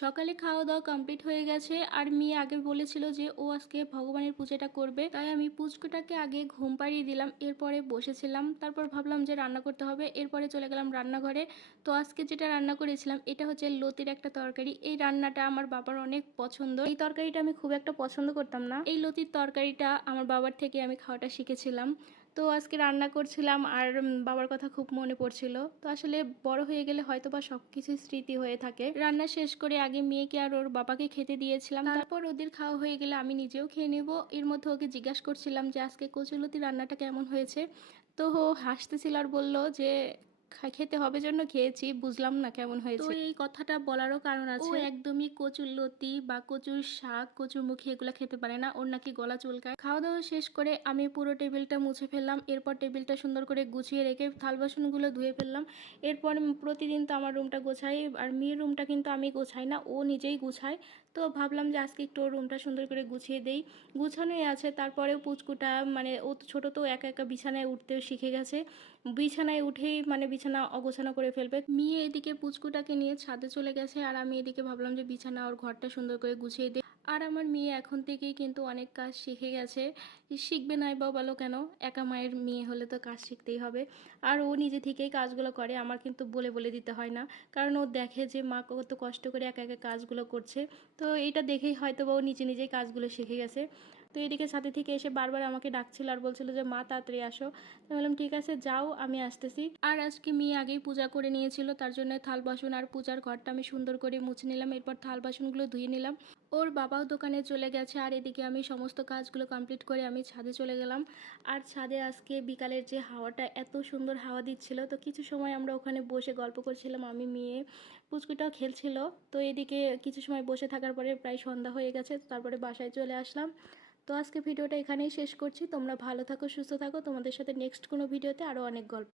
সকালে খাওয়া দাওয়া কমপ্লিট হয়ে গেছে আর মেয়ে আগে বলেছিল যে ও আজকে ভগবানের পূজাটা করবে, তাই আমি পুচকুটাকে আগে ঘুম পাড়িয়ে দিলাম। এরপরে বসেছিলাম, তারপর ভাবলাম যে রান্না করতে হবে, এরপরে চলে গেলাম রান্নাঘরে। তো আজকে যেটা রান্না করেছিলাম এটা হচ্ছে লতির একটা তরকারি। এই রান্নাটা আমার বাবার অনেক পছন্দ। এই তরকারিটা আমি খুব একটা পছন্দ করতাম না, এই লতির তরকারিটা আমার বাবার থেকে আমি খাওয়াটা শিখেছিলাম। তো আজকে রান্না করছিলাম আর বাবার কথা খুব মনে পড়ছিল। তো আসলে বড় হয়ে গেলে হয়তো বা সব কিছুই স্মৃতি হয়ে থাকে। রান্না শেষ করে আগে মেয়েকে আর ওর বাবাকে খেতে দিয়েছিলাম, তারপর ওদের খাওয়া হয়ে গেলে আমি নিজেও খেয়ে নেব। এর মধ্যে ওকে জিজ্ঞাসা করছিলাম যে আজকে কচুলতি রান্নাটা কেমন হয়েছে। তো ও হাসতেছিল আর বলল যে খেতে হবে জন্য খেয়েছি, বুঝলাম না কেমন হয়েছে। তো এই কথাটা বলারও কারণ আছে, ও একদমই কচুর লতি বা কচুর শাক, কচুর মুখী এগুলো খেতে পারে না, ওর নাকি গলা চুলকায়। খাওয়া দাওয়া শেষ করে আমি পুরো টেবিলটা মুছে ফেললাম, এরপর টেবিলটা সুন্দর করে গুছিয়ে রেখে থাল বাসনগুলো ধুয়ে ফেললাম। এরপর প্রতিদিন তো আমার রুমটা গোছাই, আর মেয়ের রুমটা কিন্তু আমি গোছাই না, ও নিজেই গুছায়। তো ভাবলাম যে আজকে একটু ওর রুমটা সুন্দর করে গুছিয়ে দেই। গুছানোই আছে, তারপরেও পুচকুটা মানে ও তো ছোটো, তো একা একা বিছানায় উঠতেও শিখে গেছে। বিছানায় উঠেই মানে বিছানা অগোছানো করে ফেলবে। মেয়ে এদিকে পুচকুটাকে নিয়ে ছাদে চলে গেছে আর আমি এদিকে ভাবলাম যে বিছানা ওর ঘরটা সুন্দর করে গুছিয়ে দিই। আর আমার মেয়ে এখন থেকেই কিন্তু অনেক কাজ শিখে গেছে। শিখবে নাই বা বলো কেন, একা মায়ের মেয়ে হলে তো কাজ শিখতেই হবে। আর ও নিজে থেকেই কাজগুলো করে, আমার কিন্তু বলে বলে দিতে হয় না, কারণ ও দেখে যে মা কত কষ্ট করে একা একা কাজগুলো করছে। তো এইটা দেখেই হয়তো বা ও নিজে নিজেই কাজগুলো শিখে গেছে। তো এদিকে সাথে থেকে এসে বারবার আমাকে ডাকছিল আর বলছিল যে মা তাড়াতাড়ি আসো। তো বললাম ঠিক আছে যাও, আমি আসতেছি। আর আজকে মেয়ে আগেই পূজা করে নিয়েছিল, তার জন্য থাল বাসন আর পূজার ঘরটা আমি সুন্দর করে মুছে নিলাম, এরপর থাল বাসনগুলো ধুয়ে নিলাম। ওর বাবাও দোকানে চলে গেছে আর এদিকে আমি সমস্ত কাজগুলো কমপ্লিট করে আমি ছাদে চলে গেলাম। আর ছাদে আজকে বিকালের যে হাওয়াটা, এত সুন্দর হাওয়া দিচ্ছিল, তো কিছু সময় আমরা ওখানে বসে গল্প করছিলাম, আমি মেয়ে, পুচকুটাও খেলছিল। তো এদিকে কিছু সময় বসে থাকার পরে প্রায় সন্ধ্যা হয়ে গেছে, তারপরে বাসায় চলে আসলাম। তো আজকে ভিডিওটা এখানেই শেষ করছি। তোমরা ভালো থাকো, সুস্থ থাকো, তোমাদের সাথে নেক্সট কোনো ভিডিওতে আরও অনেক গল্প